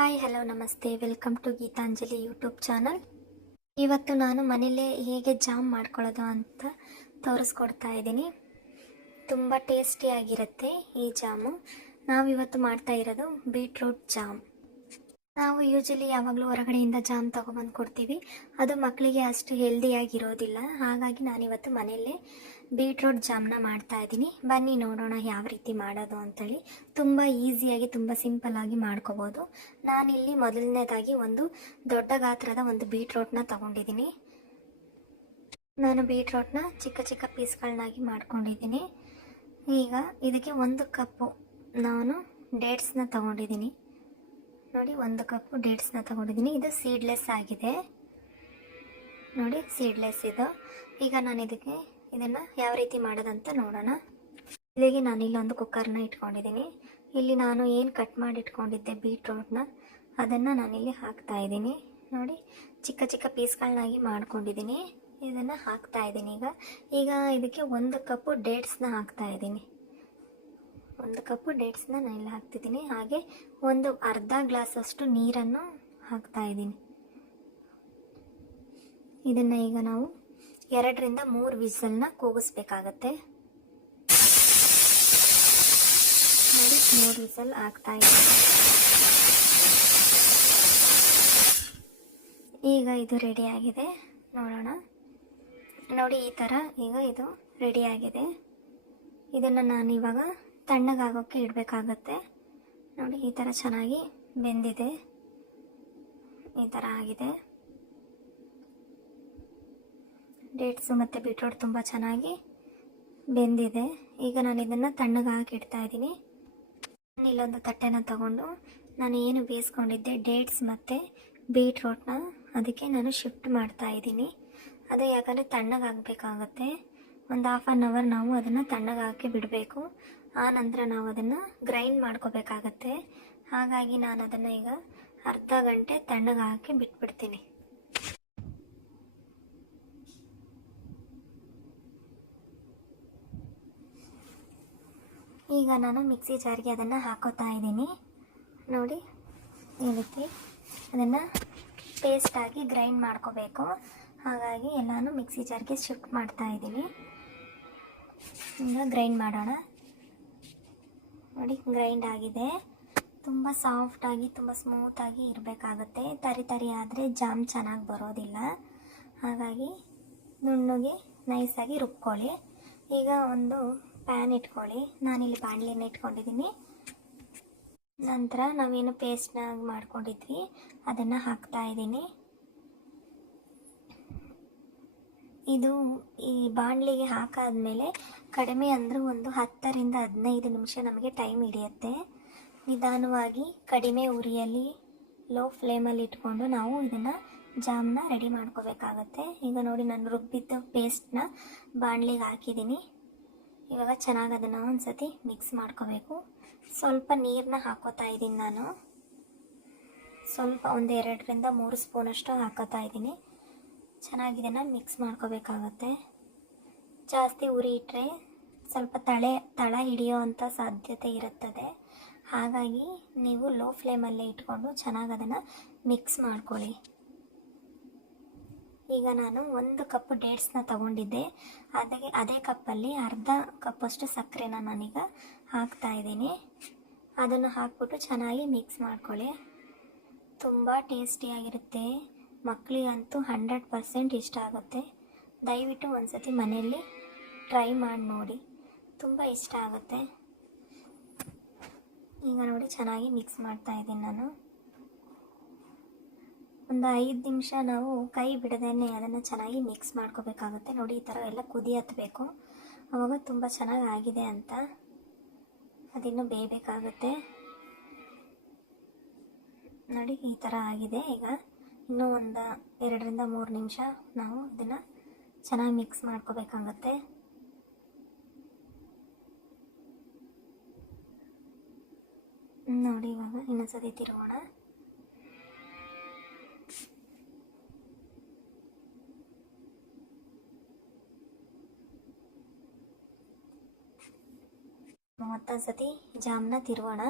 Hi hello ನಮಸ್ತೆ welcome to Geetanjali YouTube channel. ಇವತ್ತು ನಾನು ಮನೇಲೇ ಹೇಗೆ ಜಾಮ್ ಮಾಡ್ಕೊಳ್ಳೋದು ಅಂತ ತೋರಿಸ್ಕೊಡ್ತಾ ಇದ್ದೀನಿ. ತುಂಬ ಟೇಸ್ಟಿಯಾಗಿರುತ್ತೆ ಈ ಜಾಮು. ನಾವು ಇವತ್ತು ಮಾಡ್ತಾ ಇರೋದು ಬೀಟ್ರೂಟ್ ಜಾಮ್. ನಾವು ಯೂಶಲಿ ಯಾವಾಗಲೂ ಹೊರಗಡೆಯಿಂದ ಜಾಮ್ ತೊಗೊಬಂದು ಕೊಡ್ತೀವಿ, ಅದು ಮಕ್ಕಳಿಗೆ ಅಷ್ಟು ಹೆಲ್ದಿಯಾಗಿರೋದಿಲ್ಲ. ಹಾಗಾಗಿ ನಾನಿವತ್ತು ಮನೆಯಲ್ಲೇ ಬೀಟ್ರೂಟ್ ಜಾಮ್ನ ಮಾಡ್ತಾ ಇದ್ದೀನಿ. ಬನ್ನಿ ನೋಡೋಣ ಯಾವ ರೀತಿ ಮಾಡೋದು ಅಂಥೇಳಿ. ತುಂಬ ಈಸಿಯಾಗಿ ತುಂಬ ಸಿಂಪಲ್ಲಾಗಿ ಮಾಡ್ಕೋಬೋದು. ನಾನಿಲ್ಲಿ ಮೊದಲನೇದಾಗಿ ಒಂದು ದೊಡ್ಡ ಗಾತ್ರದ ಒಂದು ಬೀಟ್ರೂಟ್ನ ತೊಗೊಂಡಿದ್ದೀನಿ. ನಾನು ಬೀಟ್ರೂಟ್ನ ಚಿಕ್ಕ ಚಿಕ್ಕ ಪೀಸ್ಗಳನ್ನಾಗಿ ಮಾಡ್ಕೊಂಡಿದ್ದೀನಿ. ಈಗ ಇದಕ್ಕೆ 1 ಕಪ್ಪು ನಾನು ಡೇಟ್ಸ್ನ ತೊಗೊಂಡಿದ್ದೀನಿ. ನೋಡಿ, 1 ಕಪ್ಪು ಡೇಟ್ಸ್ನ ತೊಗೊಂಡಿದ್ದೀನಿ. ಇದು ಸೀಡ್ಲೆಸ್ ಆಗಿದೆ, ನೋಡಿ ಸೀಡ್ಲೆಸ್ ಇದು. ಈಗ ನಾನು ಇದನ್ನು ಯಾವ ರೀತಿ ಮಾಡೋದಂತ ನೋಡೋಣ. ಇಲ್ಲಿಗೆ ನಾನು ಇಲ್ಲೊಂದು ಕುಕ್ಕರ್ನ ಇಟ್ಕೊಂಡಿದ್ದೀನಿ. ಇಲ್ಲಿ ನಾನು ಏನು ಕಟ್ ಮಾಡಿ ಇಟ್ಕೊಂಡಿದ್ದೆ ಬೀಟ್ರೂಟ್ನ, ಅದನ್ನು ನಾನಿಲ್ಲಿ ಹಾಕ್ತಾ ಇದ್ದೀನಿ. ನೋಡಿ, ಚಿಕ್ಕ ಚಿಕ್ಕ ಪೀಸ್ಗಳನ್ನಾಗಿ ಮಾಡ್ಕೊಂಡಿದ್ದೀನಿ. ಇದನ್ನು ಹಾಕ್ತಾ ಇದ್ದೀನಿ. ಈಗ ಇದಕ್ಕೆ 1 ಕಪ್ಪು ಡೇಟ್ಸ್ನ ಹಾಕ್ತಾ ಇದ್ದೀನಿ. 1 ಕಪ್ಪು ಡೇಟ್ಸ್ನ ನಾನು ಇಲ್ಲಿ ಹಾಕ್ತಿದ್ದೀನಿ. ಹಾಗೆ ಒಂದು ಅರ್ಧ ಗ್ಲಾಸಷ್ಟು ನೀರನ್ನು ಹಾಕ್ತಾ ಇದ್ದೀನಿ. ಇದನ್ನು ಈಗ ನಾವು 2 ರಿಂದ 3 ವಿಸಲ್ನ ಕೂಗಿಸ್ಬೇಕಾಗತ್ತೆ. ನೋಡಿ, 3 ವಿಸಲ್ ಆಗ್ತಾ ಇದೆ. ಈಗ ಇದು ರೆಡಿಯಾಗಿದೆ, ನೋಡೋಣ. ನೋಡಿ, ಈ ಥರ ಈಗ ಇದು ರೆಡಿಯಾಗಿದೆ. ಇದನ್ನು ನಾನು ಇವಾಗ ತಣ್ಣಗಾಗೋಕ್ಕೆ ಇಡಬೇಕಾಗತ್ತೆ. ನೋಡಿ, ಈ ಥರ ಚೆನ್ನಾಗಿ ಬೆಂದಿದೆ, ಈ ಥರ ಆಗಿದೆ. ಡೇಟ್ಸು ಮತ್ತು ಬೀಟ್ರೂಟ್ ತುಂಬ ಚೆನ್ನಾಗಿ ಬೆಂದಿದೆ. ಈಗ ನಾನು ಇದನ್ನು ತಣ್ಣಗಾಗಿ ಇಡ್ತಾ ಇದ್ದೀನಿ. ಇಲ್ಲೊಂದು ತಟ್ಟೆನ ತಗೊಂಡು ನಾನು ಏನು ಬೇಯಿಸ್ಕೊಂಡಿದ್ದೆ ಡೇಟ್ಸ್ ಮತ್ತು ಬೀಟ್ರೂಟ್ನ ಅದಕ್ಕೆ ನಾನು ಶಿಫ್ಟ್ ಮಾಡ್ತಾ ಇದ್ದೀನಿ. ಅದು ಯಾಕಂದರೆ ತಣ್ಣಗಾಗಬೇಕಾಗತ್ತೆ. ಒಂದು ½ ಅವರ್ ನಾವು ಅದನ್ನು ತಣ್ಣಗಾಕಿ ಬಿಡಬೇಕು. ಆ ನಂತರ ನಾವು ಅದನ್ನು ಗ್ರೈಂಡ್ ಮಾಡ್ಕೋಬೇಕಾಗತ್ತೆ. ಹಾಗಾಗಿ ನಾನು ಅದನ್ನು ಈಗ ಅರ್ಧ ಗಂಟೆ ತಣ್ಣಗಾಕಿ ಬಿಟ್ಬಿಡ್ತೀನಿ. ಈಗ ನಾನು ಮಿಕ್ಸಿ ಜಾರ್ಗೆ ಅದನ್ನು ಹಾಕೋತಾ ಇದ್ದೀನಿ. ನೋಡಿ, ಈ ರೀತಿ ಅದನ್ನು ಪೇಸ್ಟಾಗಿ ಗ್ರೈಂಡ್ ಮಾಡ್ಕೋಬೇಕು. ಹಾಗಾಗಿ ಎಲ್ಲನೂ ಮಿಕ್ಸಿ ಜಾರ್ಗೆ ಶಿಫ್ಟ್ ಮಾಡ್ತಾ ಇದ್ದೀನಿ. ಈಗ ಗ್ರೈಂಡ್ ಮಾಡೋಣ. ನೋಡಿ, ಗ್ರೈಂಡ್ ಆಗಿದೆ. ತುಂಬ ಸಾಫ್ಟಾಗಿ ತುಂಬ ಸ್ಮೂತಾಗಿ ಇರಬೇಕಾಗುತ್ತೆ. ತರಿ ಆದರೆ ಜಾಮ್ ಚೆನ್ನಾಗಿ ಬರೋದಿಲ್ಲ. ಹಾಗಾಗಿ ನುಣ್ಣಗೆ ನೈಸಾಗಿ ರುಬ್ಕೊಳ್ಳಿ. ಈಗ ಒಂದು ಪ್ಯಾನ್ ಇಟ್ಕೊಳ್ಳಿ. ನಾನಿಲ್ಲಿ ಬಾಣಲೆನ ಇಟ್ಕೊಂಡಿದ್ದೀನಿ. ನಂತರ ನಾವೇನು ಪೇಸ್ಟ್ನ ಮಾಡ್ಕೊಂಡಿದ್ವಿ ಅದನ್ನು ಹಾಕ್ತಾ ಇದ್ದೀನಿ. ಇದು ಈ ಬಾಣಲೆಗೆ ಹಾಕಾದ್ಮೇಲೆ ಕಡಿಮೆ ಅಂದರೂ ಒಂದು 10 ರಿಂದ 15 ನಿಮಿಷ ನಮಗೆ ಟೈಮ್ ಹಿಡಿಯುತ್ತೆ. ನಿಧಾನವಾಗಿ ಕಡಿಮೆ ಉರಿಯಲ್ಲಿ ಲೋ ಫ್ಲೇಮಲ್ಲಿ ಇಟ್ಕೊಂಡು ನಾವು ಇದನ್ನು ಜಾಮ್ನ ರೆಡಿ ಮಾಡ್ಕೋಬೇಕಾಗತ್ತೆ. ಈಗ ನೋಡಿ, ನಾನು ರುಬ್ಬಿದ್ದ ಪೇಸ್ಟ್ನ ಬಾಣಲೆಗೆ ಹಾಕಿದ್ದೀನಿ. ಇವಾಗ ಚೆನ್ನಾಗಿ ಅದನ್ನು ಒಂದು ಸತಿ ಮಿಕ್ಸ್ ಮಾಡ್ಕೋಬೇಕು. ಸ್ವಲ್ಪ ನೀರನ್ನ ಹಾಕೋತಾ ಇದ್ದೀನಿ ನಾನು. ಸ್ವಲ್ಪ ಒಂದು 2 ರಿಂದ 3 ಸ್ಪೂನಷ್ಟು ಹಾಕೋತಾ ಇದ್ದೀನಿ. ಚೆನ್ನಾಗಿ ಇದನ್ನು ಮಿಕ್ಸ್ ಮಾಡ್ಕೋಬೇಕಾಗತ್ತೆ. ಜಾಸ್ತಿ ಉರಿ ಇಟ್ಟರೆ ಸ್ವಲ್ಪ ತಳ ಹಿಡಿಯೋ ಅಂಥ ಸಾಧ್ಯತೆ ಇರುತ್ತದೆ. ಹಾಗಾಗಿ ನೀವು ಲೋ ಫ್ಲೇಮಲ್ಲೇ ಇಟ್ಕೊಂಡು ಚೆನ್ನಾಗಿ ಅದನ್ನು ಮಿಕ್ಸ್ ಮಾಡ್ಕೊಳ್ಳಿ. ಈಗ ನಾನು 1 ಕಪ್ ಡೇಟ್ಸ್ನ ತೊಗೊಂಡಿದ್ದೆ. ಅದೇ ಕಪ್ಪಲ್ಲಿ ಅರ್ಧ ಕಪ್ಪಷ್ಟು ಸಕ್ಕರೆನ ನಾನೀಗ ಹಾಕ್ತಾ ಇದ್ದೀನಿ. ಅದನ್ನು ಹಾಕ್ಬಿಟ್ಟು ಚೆನ್ನಾಗಿ ಮಿಕ್ಸ್ ಮಾಡ್ಕೊಳ್ಳಿ. ತುಂಬ ಟೇಸ್ಟಿಯಾಗಿರುತ್ತೆ. ಮಕ್ಕಳಿಗಂತೂ 100% ಇಷ್ಟ ಆಗುತ್ತೆ. ದಯವಿಟ್ಟು ಒಂದು ಸತಿ ಮನೆಯಲ್ಲಿ ಟ್ರೈ ಮಾಡಿ ನೋಡಿ, ತುಂಬ ಇಷ್ಟ ಆಗುತ್ತೆ. ಈಗ ನೋಡಿ, ಚೆನ್ನಾಗಿ ಮಿಕ್ಸ್ ಮಾಡ್ತಾ ಇದ್ದೀನಿ ನಾನು. ಒಂದು 5 ನಿಮಿಷ ನಾವು ಕೈ ಬಿಡದೇನೆ ಅದನ್ನು ಚೆನ್ನಾಗಿ ಮಿಕ್ಸ್ ಮಾಡ್ಕೋಬೇಕಾಗುತ್ತೆ. ನೋಡಿ, ಈ ಥರ ಎಲ್ಲ ಕುದಿ ಹತ್ತಬೇಕು. ಆವಾಗ ತುಂಬ ಚೆನ್ನಾಗಿ ಆಗಿದೆ ಅಂತ. ಅದಿನ್ನೂ ಬೇಯಬೇಕಾಗುತ್ತೆ. ನೋಡಿ, ಈ ಥರ ಆಗಿದೆ. ಈಗ ಇನ್ನೂ ಒಂದು 2 ರಿಂದ 3 ನಿಮಿಷ ನಾವು ಇದನ್ನು ಚೆನ್ನಾಗಿ ಮಿಕ್ಸ್ ಮಾಡ್ಕೋಬೇಕಾಗತ್ತೆ. ನೋಡಿ, ಇವಾಗ ಇನ್ನೊಂದ್ಸತಿ ತಿರುಗೋಣ. ಮತ್ತೊಂದು ಸತಿ ಜಾಮ್ನ ತಿರುಗೋಣ.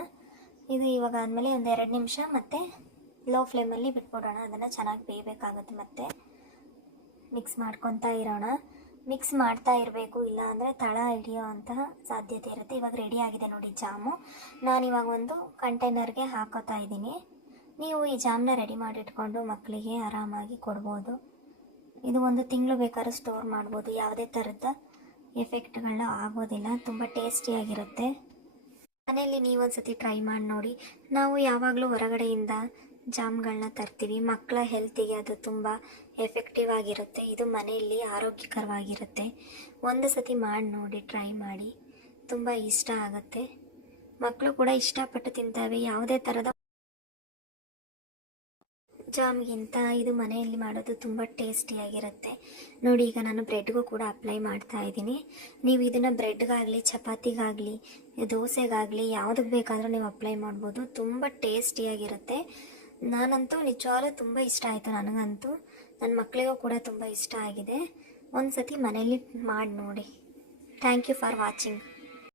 ಇದು ಇವಾಗ ಆದಮೇಲೆ ಒಂದು 2 ನಿಮಿಷ ಮತ್ತೆ ಲೋ ಫ್ಲೇಮಲ್ಲಿ ಬಿಟ್ಬಿಡೋಣ. ಅದನ್ನು ಚೆನ್ನಾಗಿ ಬೇಯಬೇಕಾಗುತ್ತೆ. ಮತ್ತೆ ಮಿಕ್ಸ್ ಮಾಡ್ಕೊತಾ ಇರೋಣ. ಮಿಕ್ಸ್ ಮಾಡ್ತಾ ಇರಬೇಕು, ಇಲ್ಲ ಅಂದರೆ ತಳ ಹಿಡಿಯೋ ಅಂತಹ ಸಾಧ್ಯತೆ ಇರುತ್ತೆ. ಇವಾಗ ರೆಡಿ ಆಗಿದೆ ನೋಡಿ ಜಾಮು. ನಾನಿವಾಗ ಒಂದು ಕಂಟೈನರ್ಗೆ ಹಾಕೋತಾ ಇದ್ದೀನಿ. ನೀವು ಈ ಜಾಮನ್ನ ರೆಡಿ ಮಾಡಿಟ್ಕೊಂಡು ಮಕ್ಕಳಿಗೆ ಆರಾಮಾಗಿ ಕೊಡ್ಬೋದು. ಇದು 1 ತಿಂಗಳು ಬೇಕಾದ್ರೂ ಸ್ಟೋರ್ ಮಾಡ್ಬೋದು. ಯಾವುದೇ ಥರದ ಎಫೆಕ್ಟ್ಗಳನ್ನ ಆಗೋದಿಲ್ಲ. ತುಂಬ ಟೇಸ್ಟಿಯಾಗಿರುತ್ತೆ. ಮನೆಯಲ್ಲಿ ನೀವೊಂದು ಸತಿ ಟ್ರೈ ಮಾಡಿ ನೋಡಿ. ನಾವು ಯಾವಾಗಲೂ ಹೊರಗಡೆಯಿಂದ ಜಾಮ್ಗಳನ್ನ ತರ್ತೀವಿ. ಮಕ್ಕಳ ಹೆಲ್ತಿಗೆ ಅದು ತುಂಬ ಎಫೆಕ್ಟಿವ್ ಆಗಿರುತ್ತೆ. ಇದು ಮನೆಯಲ್ಲಿ ಆರೋಗ್ಯಕರವಾಗಿರುತ್ತೆ. ಒಂದು ಸತಿ ಮಾಡಿ ನೋಡಿ, ಟ್ರೈ ಮಾಡಿ, ತುಂಬ ಇಷ್ಟ ಆಗುತ್ತೆ. ಮಕ್ಕಳು ಕೂಡ ಇಷ್ಟಪಟ್ಟು ತಿಂತವೆ. ಯಾವುದೇ ಥರದ ಜಾಮ್ಗಿಂತ ಇದು ಮನೆಯಲ್ಲಿ ಮಾಡೋದು ತುಂಬ ಟೇಸ್ಟಿಯಾಗಿರುತ್ತೆ. ನೋಡಿ, ಈಗ ನಾನು ಬ್ರೆಡ್ಗೂ ಕೂಡ ಅಪ್ಲೈ ಮಾಡ್ತಾ ಇದ್ದೀನಿ. ನೀವು ಇದನ್ನು ಬ್ರೆಡ್ಗಾಗಲಿ, ಚಪಾತಿಗಾಗಲಿ, ದೋಸೆಗಾಗಲಿ ಯಾವುದಕ್ಕೆ ಬೇಕಾದರೂ ನೀವು ಅಪ್ಲೈ ಮಾಡ್ಬೋದು. ತುಂಬ ಟೇಸ್ಟಿಯಾಗಿರುತ್ತೆ. ನಾನಂತೂ ನಿಜವಾಗ್ಲೂ ತುಂಬ ಇಷ್ಟ ಆಯಿತು ನನಗಂತೂ. ನನ್ನ ಮಕ್ಕಳಿಗೂ ಕೂಡ ತುಂಬ ಇಷ್ಟ ಆಗಿದೆ. ಒಂದು ಸತಿ ಮನೇಲಿ ಮಾಡಿ ನೋಡಿ. Thank you for watching.